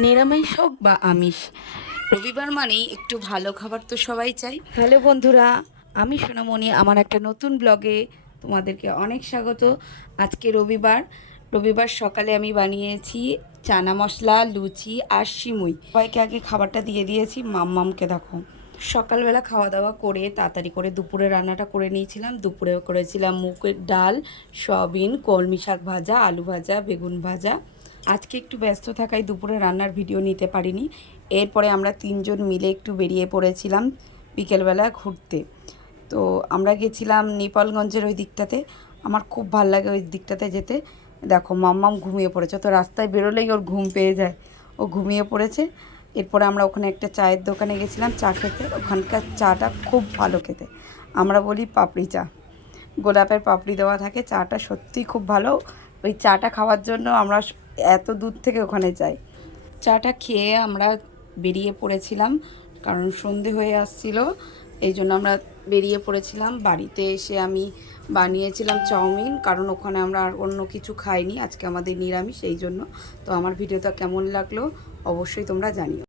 নিরামিষ হোক বা আমিষ, রবিবার মানেই একটু ভালো খাবার তো সবাই চাই। হ্যালো বন্ধুরা, আমি সোনামণি, আমার একটা নতুন ব্লগে তোমাদেরকে অনেক স্বাগত। আজকে রবিবার সকালে আমি বানিয়েছি চানা মশলা, লুচি আর সিমুই। সবাইকে আগে খাবারটা দিয়ে দিয়েছি। মাম্মামকে দেখো, সকালবেলা খাওয়া দাওয়া করে তাড়াতাড়ি করে দুপুরে রান্নাটা করে নিয়েছিলাম। দুপুরে করেছিলাম মুগের ডাল, সয়াবিন, কলমি শাক ভাজা, আলু ভাজা, বেগুন ভাজা। আজকে একটু ব্যস্ত থাকায় দুপুরে রান্নার ভিডিও নিতে পারিনি। এরপরে আমরা তিনজন মিলে একটু বেরিয়ে পড়েছিলাম বিকেলবেলা ঘুরতে। তো আমরা গেছিলাম নেপালগঞ্জের ওই দিকটাতে। আমার খুব ভাল লাগে ওই দিকটাতে যেতে। দেখো মাম্মাম ঘুমিয়ে পড়েছে, তো রাস্তায় বেরোলেই ওর ঘুম পেয়ে যায়, ও ঘুমিয়ে পড়েছে। এরপরে আমরা ওখানে একটা চায়ের দোকানে গেছিলাম চা খেতে। ওখানকার চাটা খুব ভালো খেতে, আমরা বলি পাপড়ি চা, গোলাপের পাপড়ি দেওয়া থাকে। চাটা সত্যিই খুব ভালো। ওই চাটা খাওয়ার জন্য আমরা এত দূর থেকে ওখানে যাই। চাটা খেয়ে আমরা বেরিয়ে পড়েছিলাম, কারণ সন্ধে হয়ে আসছিল, এই জন্য আমরা বেরিয়ে পড়েছিলাম। বাড়িতে এসে আমি বানিয়েছিলাম চাউমিন, কারণ ওখানে আমরা আর অন্য কিছু খাইনি, আজকে আমাদের নিরামিষ এই জন্য। তো আমার ভিডিওটা কেমন লাগলো অবশ্যই তোমরা জানিও।